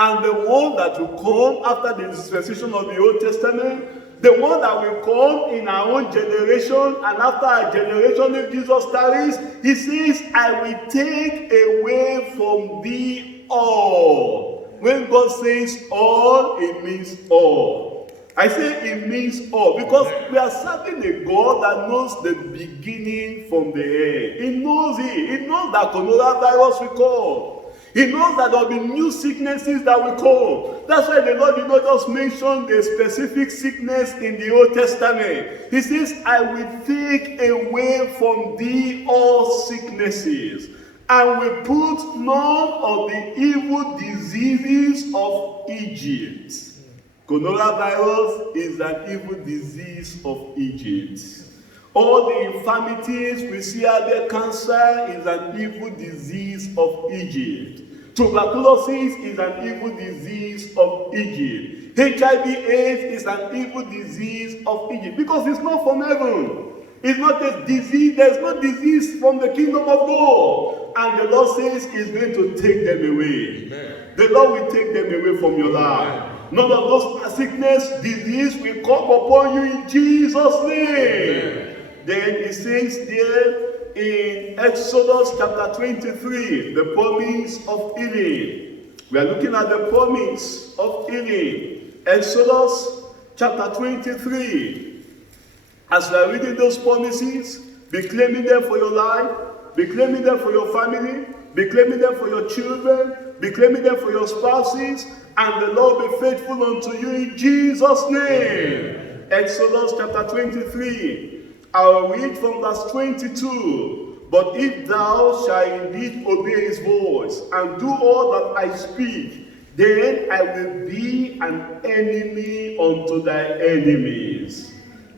And the one that will come after the dispensation of the Old Testament, the one that will come in our own generation, and after our generation, if Jesus tarries, he says, I will take away from thee all. When God says all, it means all. I say it means all because we are serving a God that knows the beginning from the end. He knows it. He knows that coronavirus will come. He knows that there will be new sicknesses that will come. That's why the Lord did not just mention the specific sickness in the Old Testament. He says, I will take away from thee all sicknesses, and will put none of the evil diseases of Egypt. Coronavirus is an evil disease of Egypt. All the infirmities we see out there, cancer is an evil disease of Egypt. Tuberculosis is an evil disease of Egypt. HIV/AIDS is an evil disease of Egypt because it's not from heaven. It's not a disease. There's no disease from the kingdom of God. And the Lord says he's going to take them away. Amen. The Lord will take them away from your life. None of those sickness, disease will come upon you in Jesus' name. Amen. Then it says there in Exodus chapter 23, the promise of healing. We are looking at the promise of healing. Exodus chapter 23. As we are reading those promises, be claiming them for your life, be claiming them for your family, be claiming them for your children, be claiming them for your spouses, and the Lord be faithful unto you in Jesus' name. Exodus chapter 23. I'll read from verse 22. But if thou shalt indeed obey his voice, and do all that I speak, then I will be an enemy unto thy enemies,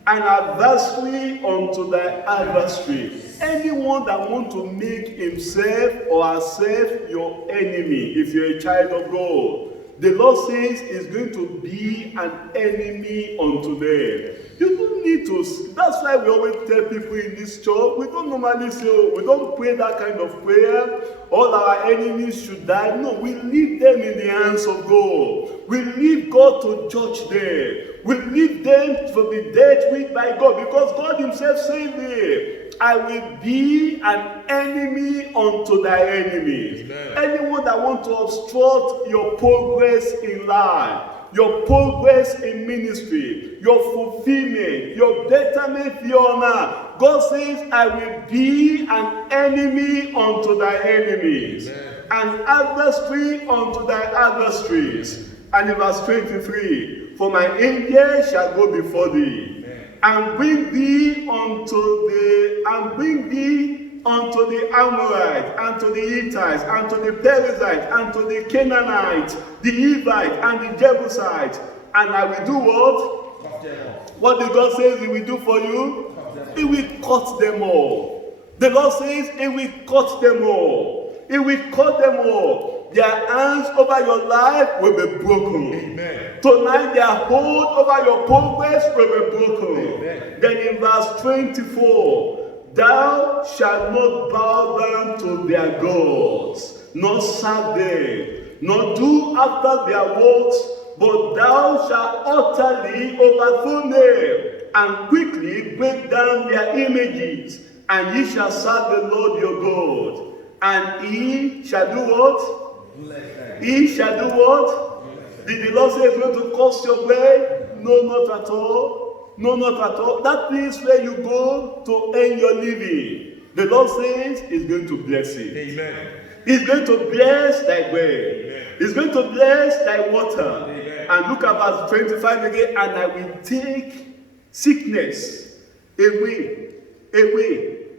an adversary unto thy adversary. Anyone that wants to make himself or herself your enemy, if you're a child of God, the Lord says is going to be an enemy unto them. You don't need to. That's why we always tell people in this church, we don't normally say, oh, we don't pray that kind of prayer. All our enemies should die. No, we leave them in the hands of God. We leave God to judge them. We leave them to be dealt with by God, because God himself said there, I will be an enemy unto thy enemies. Amen. Anyone that wants to obstruct your progress in life, your progress in ministry, your fulfillment, your betterment, your honor, God says, I will be an enemy unto thy enemies, amen, an adversary unto thy adversaries. And in verse 23, for my angel shall go before thee, and bring thee unto the Amorites, and to the Hittites, and to the Perizzites, and to the Canaanites, the Hivites, and the Jebusites. And I will do what? What did God say he will do for you? He will cut them all. The Lord says he will cut them all. He will cut them all. Their hands over your life will be broken. Amen. Tonight their hold over your progress will be broken. Amen. Then in verse 24, thou shalt not bow down to their gods, nor serve them, nor do after their works, but thou shalt utterly overthrow them, and quickly break down their images, and ye shall serve the Lord your God. And he shall do what? He shall do what? Did the Lord say he's going to curse your way? No, not at all. No, not at all. That place where you go to earn your living, the Lord says he's going to bless it. Amen. He's going to bless thy way. Amen. He's going to bless thy water. Amen. And look at verse 25 again. And I will take sickness away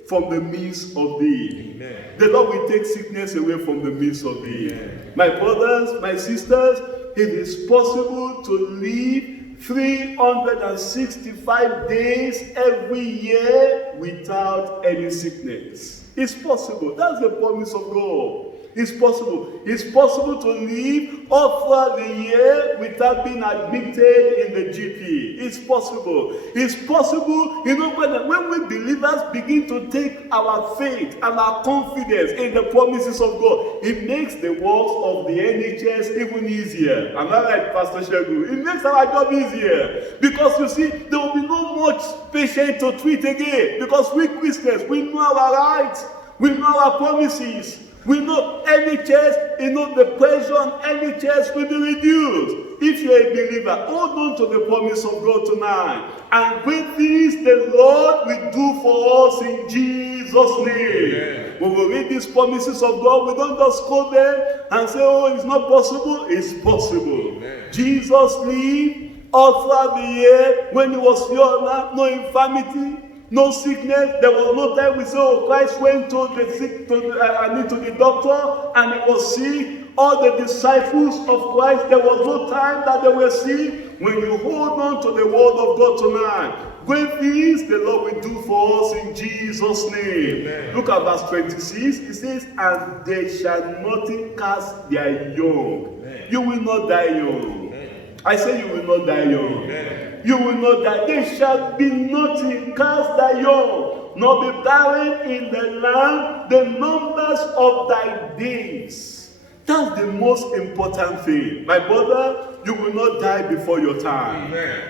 from the midst of thee. Amen. The Lord will take sickness away from the midst of thee. Amen. My brothers, my sisters, it is possible to live 365 days every year without any sickness. It's possible. That's the promise of God. It's possible. It's possible to live all throughout the year without being admitted in the GP. It's possible. It's possible, when we believers begin to take our faith and our confidence in the promises of God, it makes the works of the NHS even easier. Am I right, Pastor Shegu? It makes our job easier. Because you see, there will be no much patient to treat again. Because we Christians, we know our rights. We know our promises. We know NHS, the pressure on NHS will be reduced. If you're a believer, hold on to the promise of God tonight. And with this, the Lord will do for us in Jesus' name. Amen. When we read these promises of God, we don't just quote them and say, oh, it's not possible. It's possible. Amen. Jesus lived all throughout the year when he was young, no infirmity, no sickness. There was no time we say, oh, Christ went to the doctor and he was sick. All the disciples of Christ, there was no time that they were sick. When you hold on to the word of God tonight, great things the Lord will do for us in Jesus' name. Amen. Look at verse 26. It says, and they shall not cast their young. Amen. You will not die young. Amen. I say you will not die young. Amen. You will not die. There shall be nothing cast thy young, nor be barren in the land the numbers of thy days. That's the most important thing. My brother, you will not die before your time. Amen.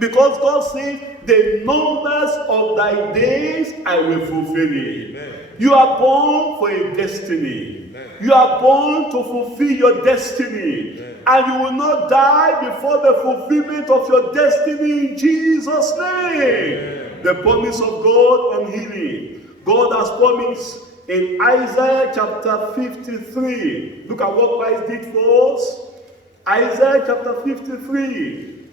Because God says, the numbers of thy days I will fulfill it. Amen. You are born for a destiny. Amen. You are born to fulfill your destiny. Amen. And you will not die before the fulfillment of your destiny in Jesus' name. Amen. The promise of God on healing. God has promised in Isaiah chapter 53. Look at what Christ did for us. Isaiah chapter 53.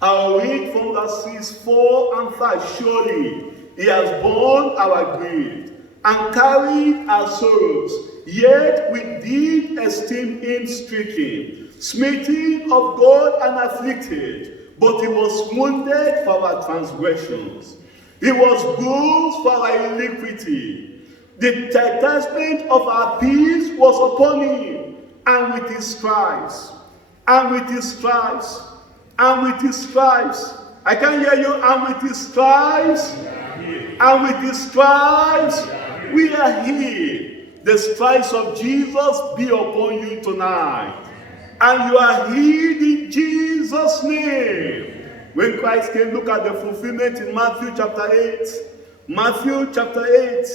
I'll read from verses 4 and 5. Surely he has borne our grief and carried our sorrows, yet we did esteem him stricken, smitten of God and afflicted. But he was wounded for our transgressions, he was bruised for our iniquity. The chastisement of our peace was upon him, and with his stripes, and with his stripes, and with his stripes. I can hear you. And with his stripes, and with his stripes, we are healed. The stripes of Jesus be upon you tonight. And you are healed in Jesus' name. When Christ came, look at the fulfillment in Matthew chapter 8. Matthew chapter 8.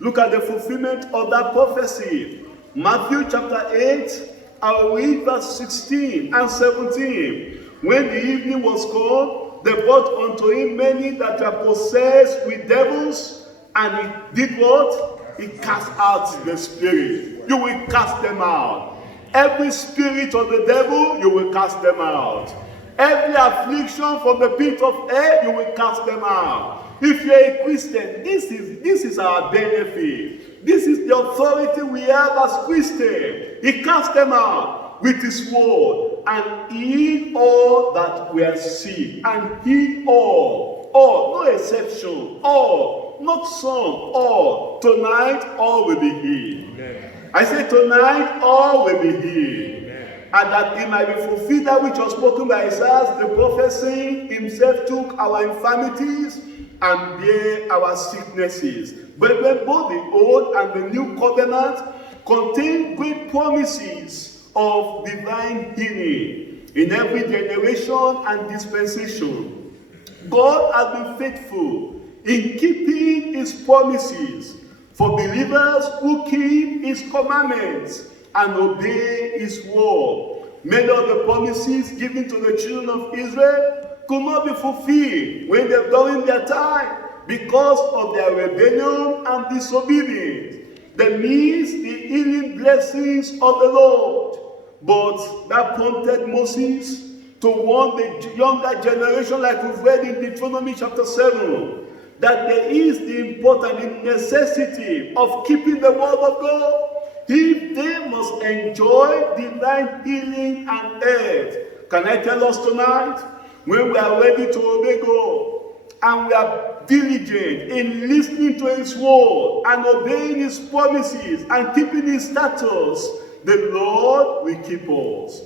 Look at the fulfillment of that prophecy. Matthew chapter 8, I'll read verse 16 and 17. When the evening was come, they brought unto him many that were possessed with devils, and he did what? He cast out the spirit. You will cast them out. Every spirit of the devil, you will cast them out. Every affliction from the pit of hell, you will cast them out. If you're a Christian, this is our benefit. This is the authority we have as Christians. He cast them out with his word and healed all that were sick. And healed all, no exception, all, not some, all. Tonight, all will be healed. Amen. I say tonight, all will be healed. Amen. And that it might be fulfilled that which was spoken by Isaiah, the prophet, saying, himself took our infirmities and bear our sicknesses. But both the old and the new covenant contain great promises of divine healing in every generation and dispensation. God has been faithful in keeping his promises for believers who keep his commandments and obey his word. Many of the promises given to the children of Israel could not be fulfilled when they're during their time because of their rebellion and disobedience. They missed the healing blessings of the Lord. But that prompted Moses to warn the younger generation, like we've read in Deuteronomy chapter 7, that there is the important necessity of keeping the word of God if they must enjoy divine healing and health. Can I tell us tonight, when we are ready to obey God, and we are diligent in listening to his word and obeying his promises and keeping his statutes, the Lord will keep us.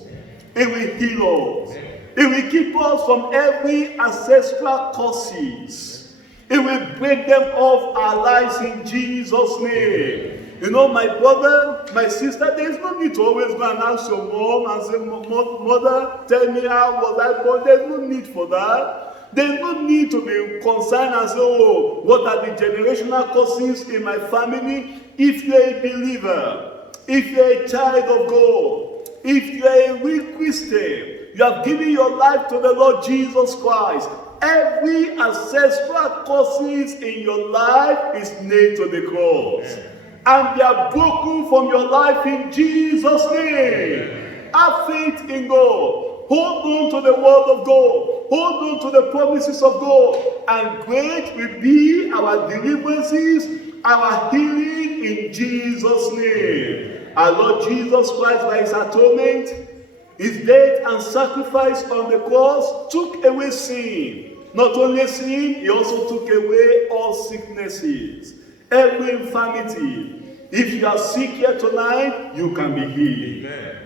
He will heal us. He will keep us from every ancestral curses. He will break them off our lives in Jesus' name. You know, my brother, my sister, there is no need to always go and ask your mom and say, Mother, tell me how was I born. There's no need for that. There's no need to be concerned and say, oh, what are the generational curses in my family? If you're a believer, if you're a child of God, if you're a real Christian, you have given your life to the Lord Jesus Christ, every ancestral curses in your life is nailed to the cross. And they are broken from your life in Jesus' name. Have faith in God. Hold on to the word of God. Hold on to the promises of God. And great will be our deliverances, our healing in Jesus' name. Our Lord Jesus Christ, by his atonement, his death and sacrifice on the cross, took away sin. Not only sin, he also took away all sicknesses, every infirmity. If you are sick here tonight, you can be healed. Amen.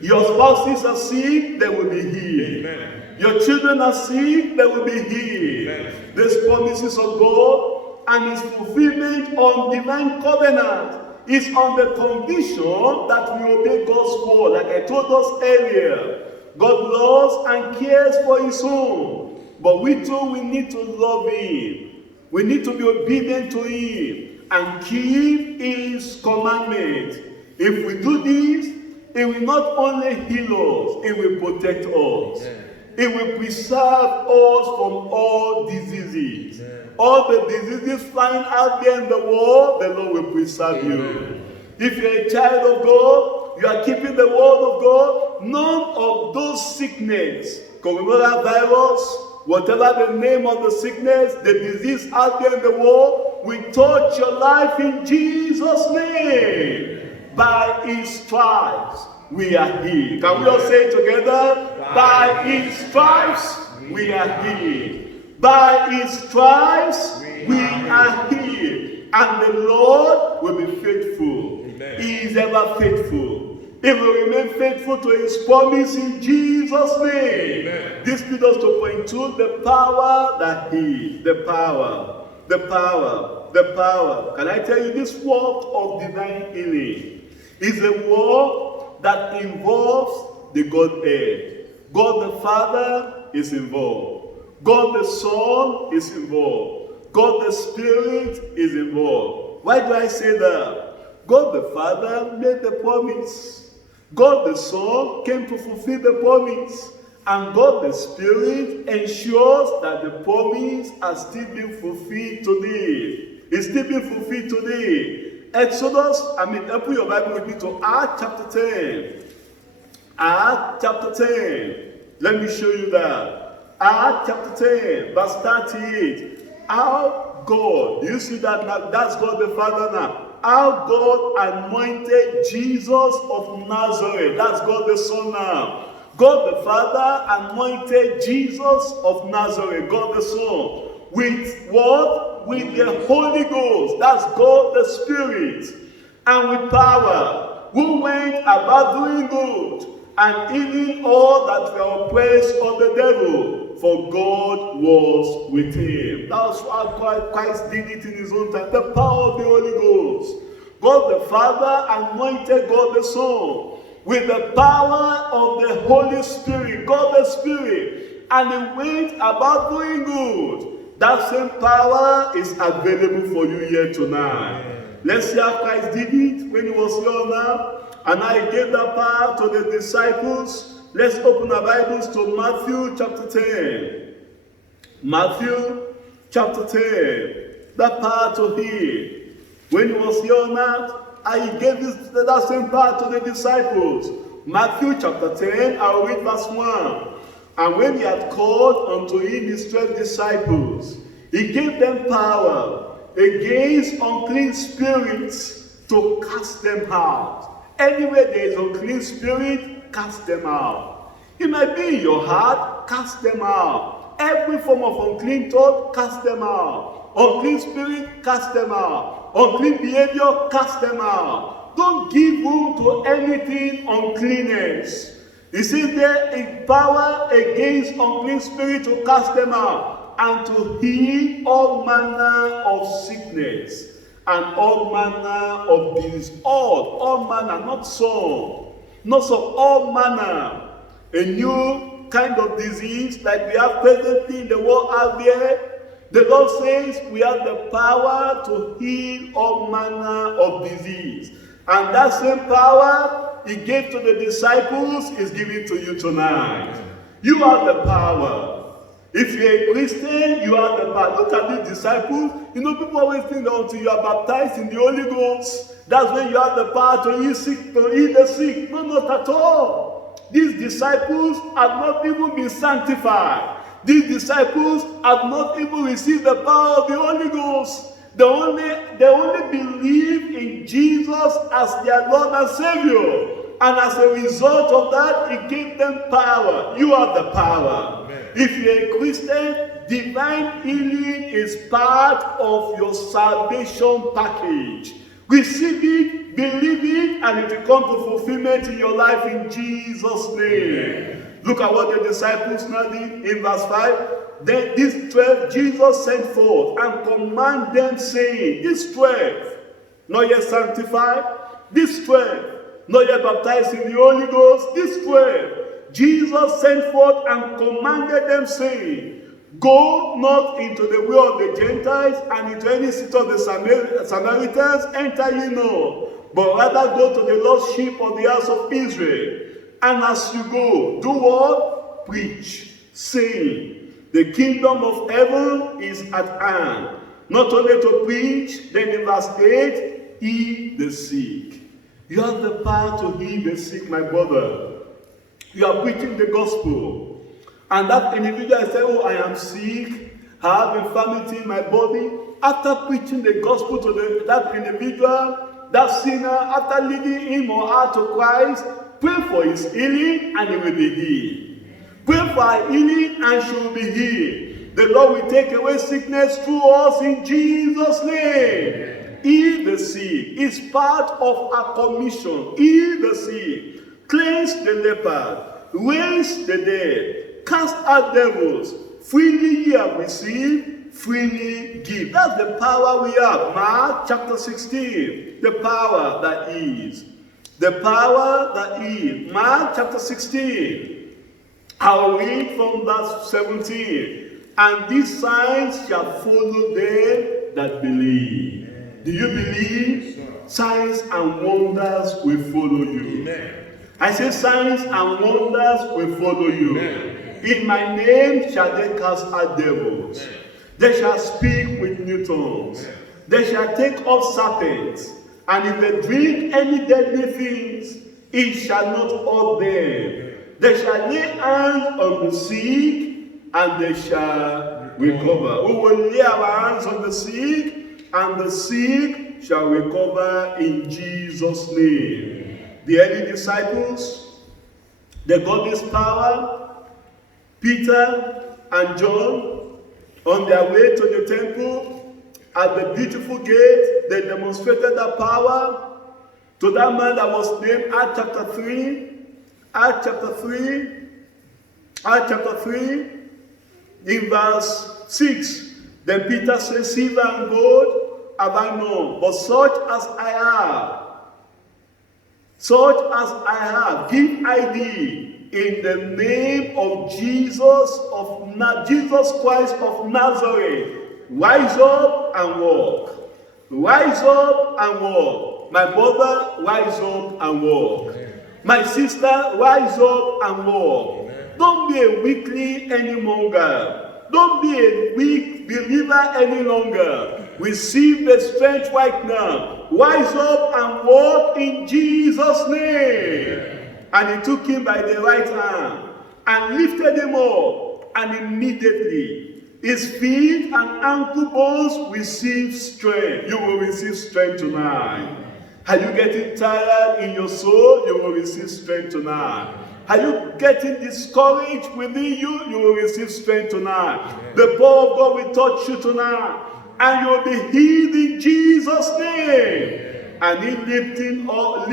Your spouses are sick, they will be healed. Amen. Your children are sick, they will be healed. Amen. These promises of God and his fulfillment on divine covenant is on the condition that we obey God's word. Like I told us earlier, God loves and cares for his own. But we too, we need to love him. We need to be obedient to him and keep his commandments. If we do this, it will not only heal us, it will protect us. Yeah. It will preserve us from all diseases. Yeah. All the diseases flying out there in the world, the Lord will preserve you. If you're a child of God, you are keeping the word of God, none of those sickness, coronavirus, whatever the name of the sickness, the disease out there in the world, will touch your life in Jesus' name. By his stripes, we are healed. Can we all say it together? By his stripes, we are healed. By his stripes, we are healed. And the Lord will be faithful. Amen. He is ever faithful. He will remain faithful to his promise in Jesus' name. Amen. This leads us to point to the power that heals. The power. The power. The power. Can I tell you, this work of divine healing is a work that involves the Godhead. God the Father is involved. God the Son is involved. God the Spirit is involved. Why do I say that? God the Father made the promise. God the Son came to fulfill the promise. And God the Spirit ensures that the promise has still been fulfilled today. It's still being fulfilled today. Exodus, open your Bible with me to Acts chapter 10. Acts chapter 10. Let me show you that. Acts chapter 10, verse 38. How God, do you see that now? That's God the Father now. How God anointed Jesus of Nazareth. That's God the Son now. God the Father anointed Jesus of Nazareth, God the Son, with what? With the Holy Ghost. That's God the Spirit. And with power, who went about doing good and healing all that were oppressed of the devil, for God was with him. That's why Christ did it in his own time. The power of the Holy Ghost. God the Father anointed God the Son with the power of the Holy Spirit, God the Spirit, and he went about doing good. That same power is available for you here tonight. Amen. Let's see how Christ did it when he was here now. And I gave that power to the disciples. Let's open our Bibles to Matthew chapter 10. Matthew chapter 10. That power to heal. When he was here on earth, and he gave that same power to the disciples. Matthew chapter 10, I'll read verse 1. And when he had called unto him his 12 disciples, he gave them power against unclean spirits to cast them out. Anywhere there is unclean spirit, cast them out. It might be in your heart, cast them out. every form of unclean thought, cast them out. Unclean spirit, cast them out. Unclean behavior, cast them out. Don't give room to anything uncleanness. He says there is power against unclean spirit to cast them out and to heal all manner of sickness and all manner of disease. All manner, not some, all manner. A new kind of disease like we have presently in the world out there. The Lord says we have the power to heal all manner of disease. And that same power He gave to the disciples is given to you tonight. You have the power. If you're a Christian, you have the power. Look at these disciples. You know, people always think that until you are baptized in the Holy Ghost, that's when you have the power to heal the sick. No, not at all. These disciples have not even been sanctified. These disciples have not even received the power of the Holy Ghost. They only believe in Jesus as their Lord and Savior. And as a result of that, He gave them power. You have the power. Amen. If you're a Christian, divine healing is part of your salvation package. Receive it, believe it, and it will come to fulfillment in your life in Jesus' name. Amen. Look at what the disciples now did in verse 5. Then these 12 Jesus sent forth and commanded them, saying, these 12, not yet sanctified, these 12, not yet baptized in the Holy Ghost, these 12, Jesus sent forth and commanded them, saying, go not into the way of the Gentiles and into any city of the Samaritans, enter ye not, but rather go to the lost sheep of the house of Israel. And as you go, do what? Preach, saying, the kingdom of heaven is at hand. Not only to preach, then in verse 8, heal the sick. You have the power to heal the sick, my brother. You are preaching the gospel. And that individual says, oh, I am sick. I have infirmity in my body. After preaching the gospel to that individual, that sinner, after leading him or her to Christ, pray for his healing and he will be healed. Pray for her healing and she will be healed. The Lord will take away sickness through us in Jesus' name. Heal the sick. It's part of our commission. Heal the sick. Cleanse the leper. Raise the dead. Cast out devils. Freely ye have received, freely give. That's the power we have. Mark chapter 16. The power that is. The power that is. Mark chapter 16. I'll read from verse 17. And these signs shall follow them that believe. Amen. Do you believe? Yes, signs and wonders will follow you. Amen. I say signs and wonders will follow you. Amen. In my name shall they cast out devils. Amen. They shall speak with new tongues. Amen. They shall take up serpents. And if they drink any deadly things, it shall not hurt them. They shall lay hands on the sick, and they shall recover. We will lay our hands on the sick, and the sick shall recover in Jesus' name. The early disciples, they got this power. Peter and John, on their way to the temple, at the beautiful gate, they demonstrated that power to that man that was named Acts chapter 3. Acts chapter 3, in verse 6. Then Peter says, silver and gold have I none, but such as I have, give I thee, in the name of Jesus Christ of Nazareth. Rise up and walk. Rise up and walk. My brother, rise up and walk. Amen. My sister, rise up and walk. Amen. Don't be a weakling any longer. Don't be a weak believer any longer. Receive the strength right now. Rise up and walk in Jesus' name. Amen. And he took him by the right hand and lifted him up, and immediately his feet and ankle bones received strength. You will receive strength tonight. Are you getting tired in your soul? You will receive strength tonight. Are you getting discouraged within you? You will receive strength tonight. Amen. The power of God will touch you tonight. And you will be healed in Jesus' name. Amen. And he lifting up,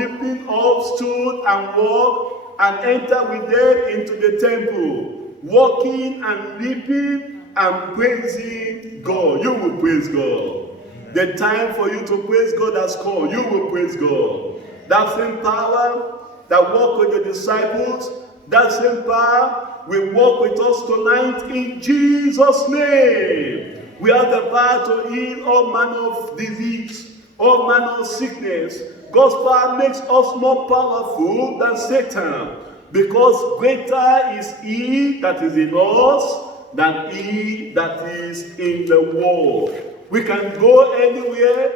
stood and walked and entered with them into the temple, walking and leaping and praising God. You will praise God. The time for you to praise God has come. You will praise God. That same power that walked with the disciples, that same power will walk with us tonight in Jesus' name. We have the power to heal all manner of disease, all manner of sickness. God's power makes us more powerful than Satan, because greater is he that is in us than he that is in the world. We can go anywhere.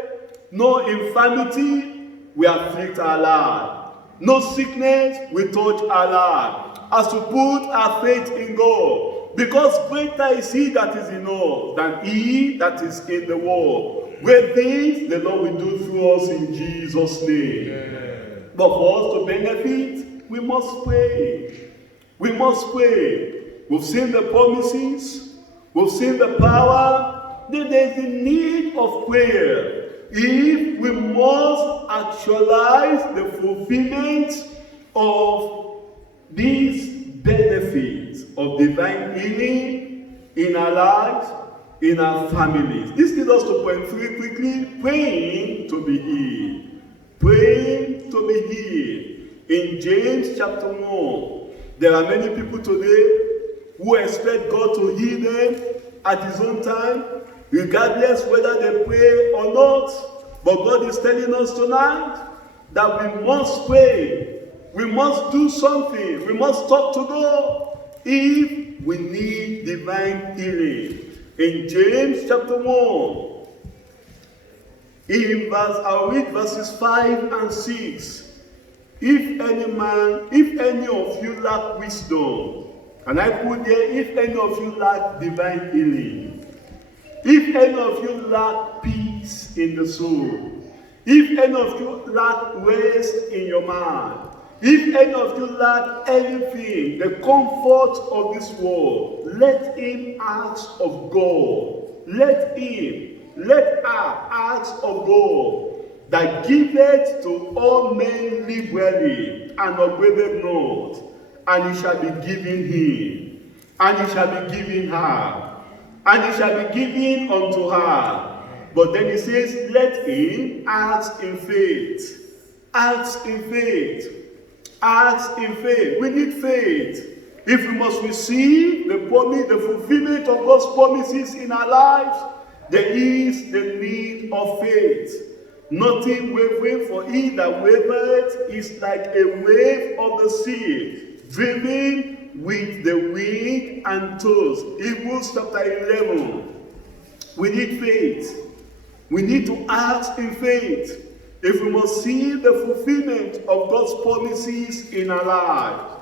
No infirmity will afflict our life. No sickness will touch our life. As we put our faith in God. Because greater is he that is in us than he that is in the world. Great things the Lord will do through us in Jesus' name. Amen. But for us to benefit, we must pray. We must pray. We've seen the promises. We've seen the power. There is a need of prayer. If we must actualize the fulfillment of these benefits of divine healing in our lives, in our families. This leads us to point 3 quickly. Praying to be healed. Praying to be healed. In James chapter 1, there are many people today who expect God to heal them at his own time, regardless whether they pray or not. But God is telling us tonight that we must pray. We must do something. We must talk to God if we need divine healing. In James chapter 1, I'll read verses 5 and 6. If any of you lack wisdom, and I put there, if any of you lack divine healing, if any of you lack peace in the soul, if any of you lack rest in your mind, if any of you lack anything, the comfort of this world, let him ask of God. Let her ask of God, that giveth to all men liberally and upbraideth not, and it shall be given him, and it shall be given her, and it shall be given unto her. But then he says, let him ask in faith. Ask in faith. Ask in faith. We need faith. If we must receive the promise, the fulfillment of God's promises in our lives, there is the need of faith. Nothing wavering, for he that wavereth is like a wave of the sea, driven with the wind and tossed. Hebrews chapter 11. We need faith. We need to ask in faith if we must see the fulfillment of God's promises in our lives.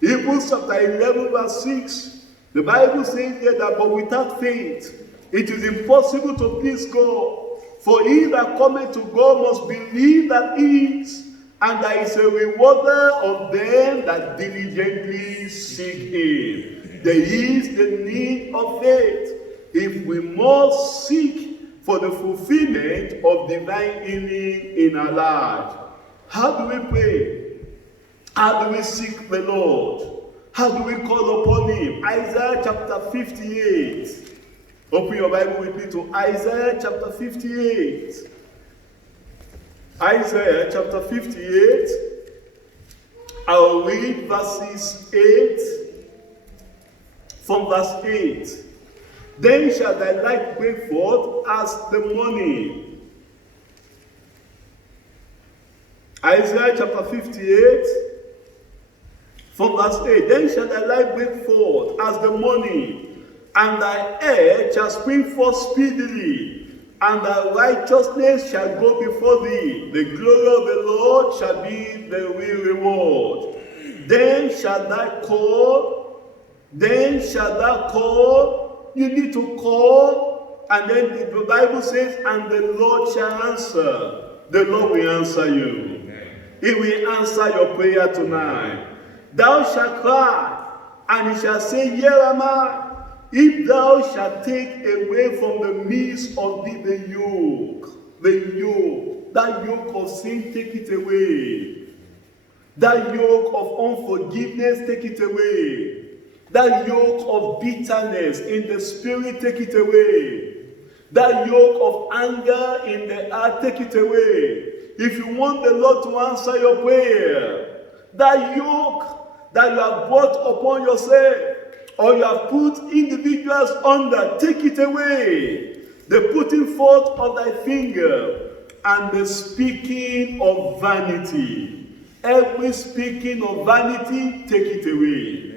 Hebrews chapter 11 verse 6. The Bible says there that, but without faith, it is impossible to please God. For he that cometh to God must believe that he is, and that is a rewarder of them that diligently seek him. There is the need of faith if we must seek for the fulfillment of divine healing in our lives. How do we pray? How do we seek the Lord? How do we call upon him? Isaiah chapter 58. Open your Bible with me to Isaiah chapter 58. Isaiah chapter 58. I'll read verses 8. From verse 8. Then shall thy light break forth as the morning. Isaiah chapter 58. From verse 8. Then shall thy light break forth as the morning, and thy head shall spring forth speedily, and thy righteousness shall go before thee. The glory of the Lord shall be the real reward. Then shall thou call. You need to call, and then the Bible says, and the Lord shall answer. the Lord will answer you. He will answer your prayer tonight. Thou shalt cry, and he shall say, Here am I. If thou shalt take away from the midst of thee the yoke, that yoke of sin, take it away. That yoke of unforgiveness, take it away. That yoke of bitterness in the spirit, take it away. That yoke of anger in the heart, take it away. If you want the Lord to answer your prayer, that yoke that you have brought upon yourself, or you have put individuals under, take it away. The putting forth of thy finger and the speaking of vanity. Every speaking of vanity, take it away.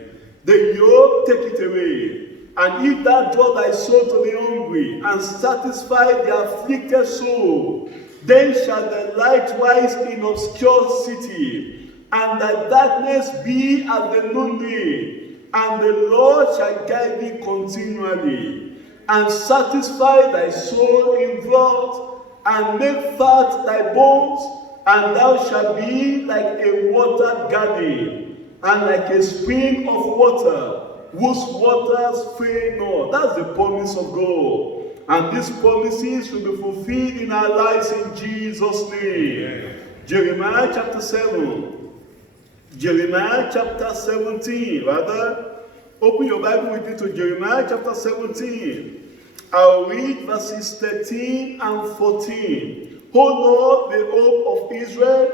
The yoke, take it away. And if thou draw thy soul to the hungry and satisfy the afflicted soul, then shall the light rise in obscure city, and the darkness be as the noonday. And the Lord shall guide thee continually, and satisfy thy soul in drought, and make fat thy bones, and thou shalt be like a watered garden, and like a spring of water, whose waters fail not. That's the promise of God. And these promises will be fulfilled in our lives in Jesus' name. Amen. Jeremiah chapter 7. Jeremiah chapter 17, rather. Open your Bible with me to Jeremiah chapter 17. I'll read verses 13 and 14. O Lord, the hope of Israel,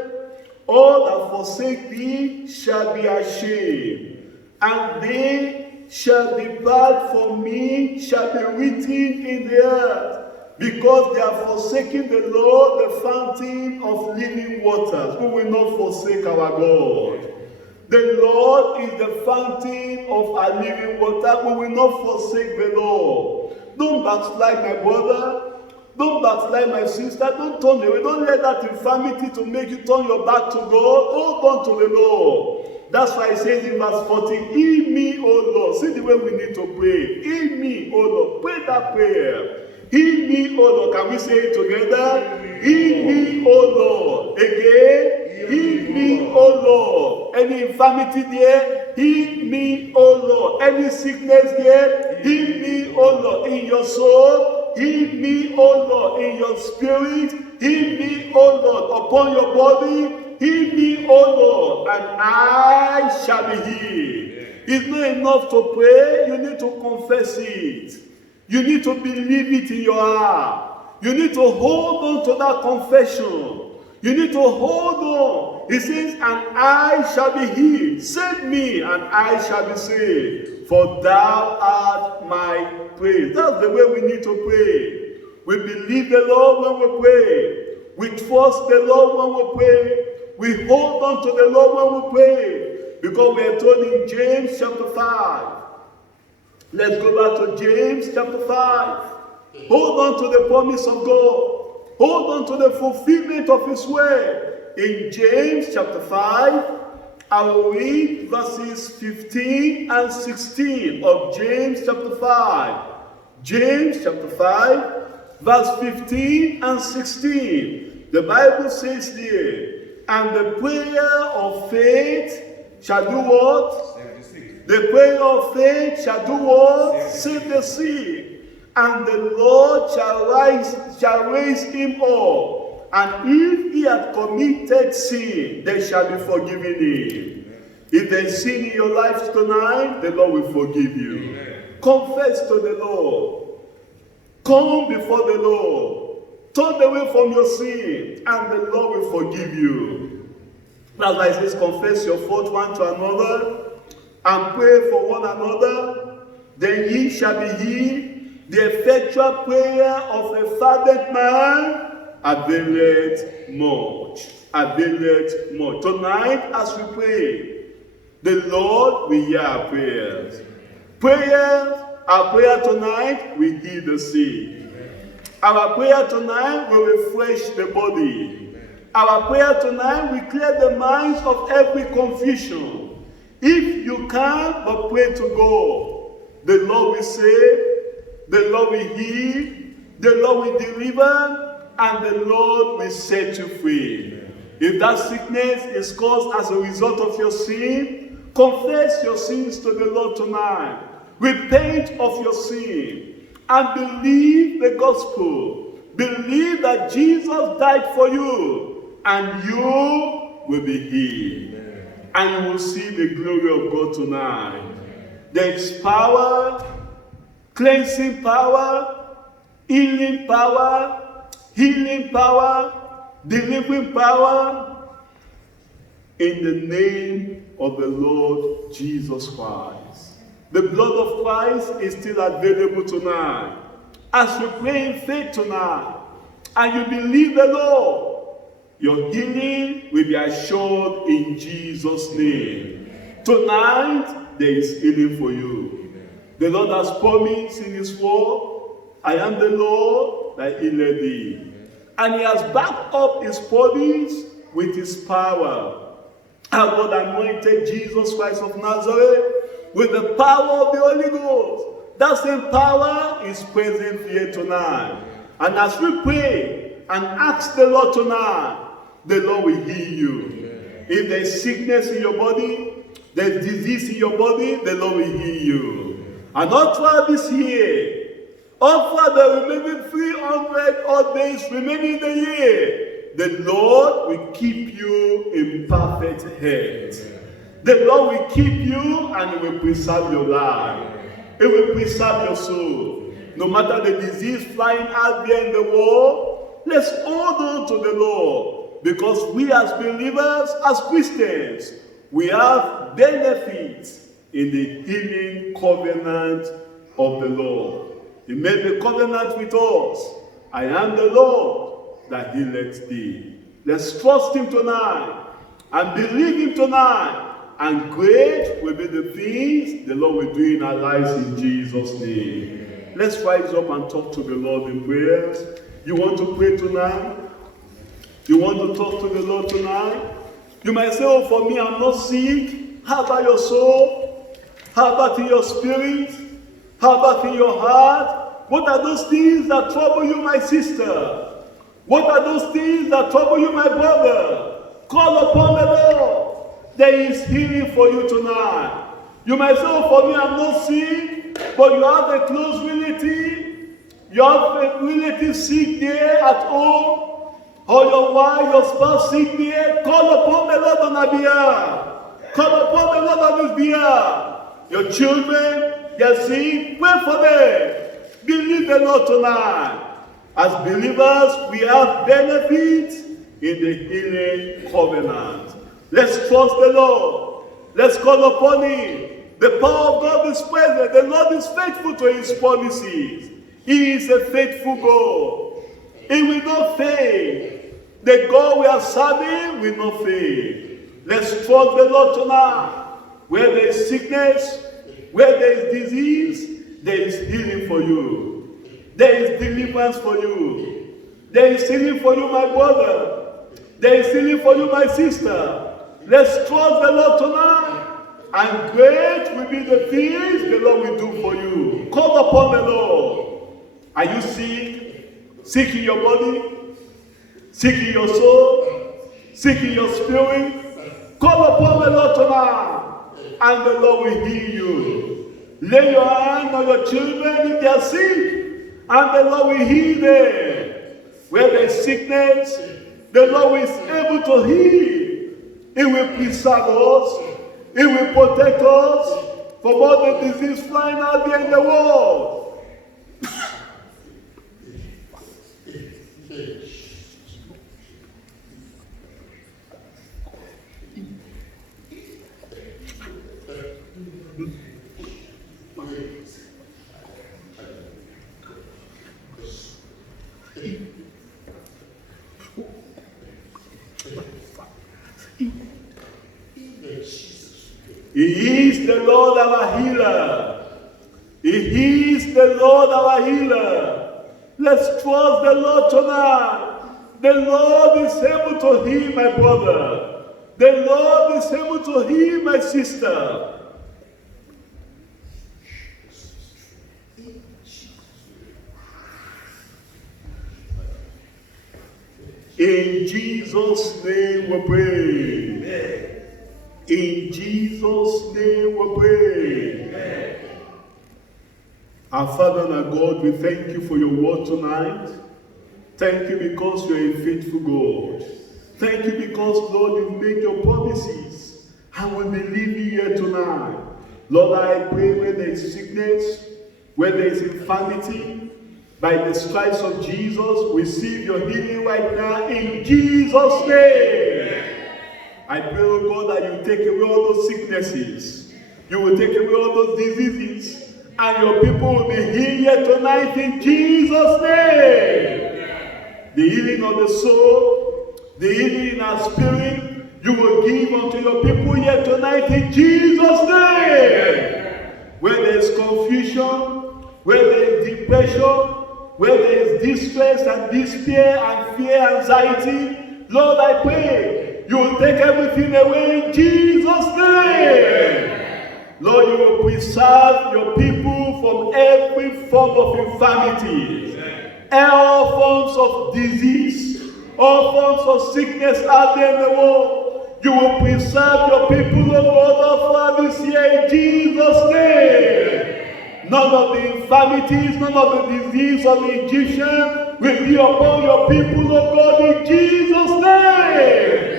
all that forsake thee shall be ashamed, and they shall depart from me, shall be written in the earth, because they have forsaken the Lord, the fountain of living waters. We will not forsake our God. The Lord is the fountain of our living water. We will not forsake the Lord. Don't backslide, my brother. Don't backslide, my sister. Don't turn away. Don't let that infirmity to make you turn your back to God. Hold on to the Lord. That's why it says in verse 14, Hear me, O Lord. See the way we need to pray. Hear me, O Lord. Pray that prayer. Hear me, O Lord. Can we say it together? Hear me, O Lord. Again. Heal me, O Lord. Any infirmity there, heal me, O Lord. Any sickness there, heal me, O Lord. In your soul, heal me, O Lord. In your spirit, heal me, O Lord. Upon your body, heal me, O Lord. And I shall be healed. It's not enough to pray. You need to confess it. You need to believe it in your heart. You need to hold on to that confession. You need to hold on. He says, and I shall be healed. Save me, and I shall be saved. For thou art my praise. That's the way we need to pray. We believe the Lord when we pray. We trust the Lord when we pray. We hold on to the Lord when we pray. Because we are told in James chapter 5. Let's go back to James chapter 5. Hold on to the promise of God. Hold on to the fulfillment of his word. In James chapter 5, I will read verses 15 and 16 of James chapter 5. James chapter 5, verse 15 and 16. The Bible says there, and the prayer of faith shall do what? The prayer of faith shall do what? Save the sick. And the Lord shall raise him up. And if he had committed sin, they shall be forgiven him. If there is sin in your life tonight, the Lord will forgive you. Amen. Confess to the Lord. Come before the Lord. Turn away from your sin, and the Lord will forgive you. That's why it says, confess your fault one to another, and pray for one another. Then ye shall be healed. The effectual prayer of a fervent man availeth much. Availeth much. Tonight, as we pray, the Lord will hear our prayers. Our prayer tonight will heal the sick. Our prayer tonight will refresh the body. Our prayer tonight will clear the minds of every confusion. If you can but pray to God, the Lord will save. The Lord will heal, the Lord will deliver, and the Lord will set you free. If that sickness is caused as a result of your sin, confess your sins to the Lord tonight. Repent of your sin and believe the gospel. Believe that Jesus died for you and you will be healed. And you will see the glory of God tonight. There is power, cleansing power, healing power, delivering power in the name of the Lord Jesus Christ. The blood of Christ is still available tonight. As you pray in faith tonight and you believe the Lord, your healing will be assured in Jesus' name. Tonight, there is healing for you. The Lord has promised in His word, I am the Lord that healeth thee. And He has backed up His promise with His power. Our God anointed Jesus Christ of Nazareth with the power of the Holy Ghost. That same power is present here tonight. And as we pray and ask the Lord tonight, the Lord will heal you. If there is sickness in your body, there is disease in your body, the Lord will heal you. And all throughout this year, all throughout the remaining 300 odd days remaining in the year, the Lord will keep you in perfect health. The Lord will keep you and He will preserve your life. He will preserve your soul. No matter the disease flying out there in the world, let's hold on to the Lord. Because we as believers, as Christians, we have benefits in the healing covenant of the Lord. He made the covenant with us. I am the Lord that healeth thee. Let's trust Him tonight and believe Him tonight. And great will be the things the Lord will do in our lives in Jesus' name. Let's rise up and talk to the Lord in prayers. You want to pray tonight? You want to talk to the Lord tonight? You might say, oh, for me, I'm not sick. How about your soul? How about in your spirit? How about in your heart? What are those things that trouble you, my sister? What are those things that trouble you, my brother? Call upon the Lord. There is healing for you tonight. You might say, oh, for me, I'm not sick, but you have a close relative. You have a relative sick there at home, or your wife, your spouse sick there. Call upon the Lord on our behalf. Call upon the Lord on His behalf. Your children, they're sick, pray for them. Believe the Lord tonight. As believers, we have benefits in the healing covenant. Let's trust the Lord. Let's call upon Him. The power of God is present. The Lord is faithful to His promises. He is a faithful God. He will not fail. The God we are serving will not fail. Let's trust the Lord tonight. Where there is sickness, where there is disease, there is healing for you. There is deliverance for you. There is healing for you, my brother. There is healing for you, my sister. Let's trust the Lord tonight, and great will be the things the Lord will do for you. Call upon the Lord. Are you sick? Sick in your body? Sick in your soul? Sick in your spirit? Call upon the Lord tonight, and the Lord will heal you. Lay your hand on your children if they are sick, and the Lord will heal them. Where there is sickness, the Lord is able to heal. He will preserve us. He will protect us from all the disease flying out there in the world. He is the Lord our healer. He is the Lord our healer. Let's trust the Lord tonight. The Lord is able to heal my brother. The Lord is able to heal my sister. In Jesus' name we pray. In Jesus' name we pray. Our Father and our God, we thank you for your word tonight. Thank you because you are a faithful God. Thank you because, Lord, you've made your promises and we believe you here tonight. Lord, I pray where there is sickness, where there is infirmity, by the stripes of Jesus, receive your healing right now in Jesus' name. I pray, oh God, that you take away all those sicknesses. You will take away all those diseases. And your people will be healed here tonight in Jesus' name. The healing of the soul, the healing in our spirit, you will give unto your people here tonight in Jesus' name. Where there is confusion, where there is depression, where there is distress and despair and fear, anxiety, Lord, I pray you will take everything away in Jesus' name. Lord, you will preserve your people from every form of infirmity, all forms of disease, all forms of sickness out there in the world. You will preserve your people, O God, of this year in Jesus' name. None of the infirmities, none of the disease of the Egyptian will be upon your people, O God, in Jesus' name.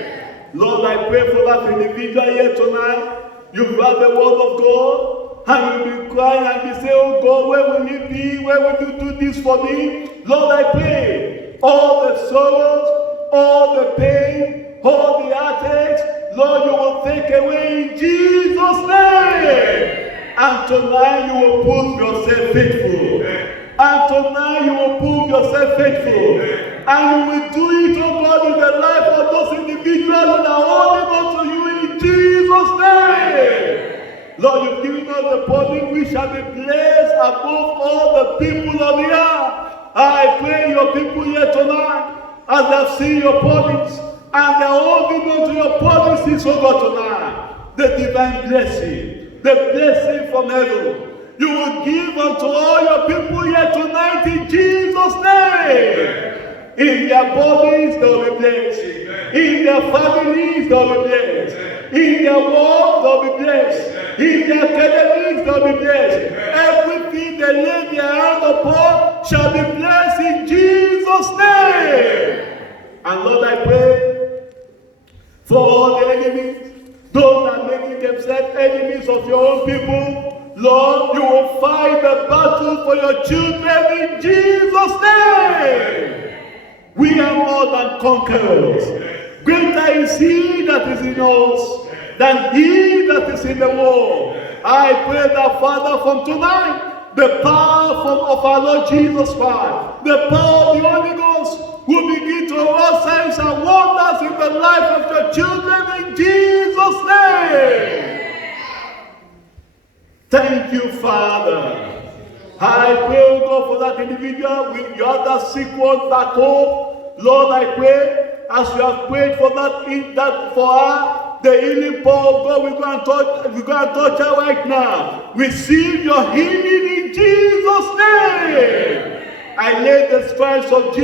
Lord, I pray for that individual here tonight. You've heard the word of God, and you'll be crying and you say, oh God, where will it be? Where will you do this for me? Lord, I pray, all the sorrows, all the pain, all the heartaches, Lord, you will take away in Jesus' name. And tonight you will prove yourself faithful. And tonight you will prove yourself faithful. And you will do it, oh God, in the life of those individuals that are holding on to you in Jesus' name. Lord, you've given us the body which shall be placed above all the people of the earth. I pray your people here tonight, as they have seen your promise, and they are holding on to your promises, oh God, tonight. The divine blessing, the blessing from heaven, you will give unto all your people here tonight in Jesus' name. In their bodies, they will be blessed. In their families, they will be blessed. In their work, they will be blessed. In their academics, they will be blessed. Everything they lay their hand upon shall be blessed in Jesus' name. And Lord, I pray for all the enemies, those that are making themselves enemies of your own people. Lord, you will fight the battle for your children in Jesus' name. We are more than conquerors. Greater is he that is in us than he that is in the world. I pray that, Father, from tonight, the power of our Lord Jesus Christ, the power of the Holy Ghost will begin to work signs and wonders in the life of your children in Jesus' name. Thank you, Father. I pray, oh God, for that individual with your other sick one back home. Lord, I pray, as you have prayed for that for her, the healing power of God, we go and touch her right now. Receive your healing in Jesus' name. I lay the stripes of Jesus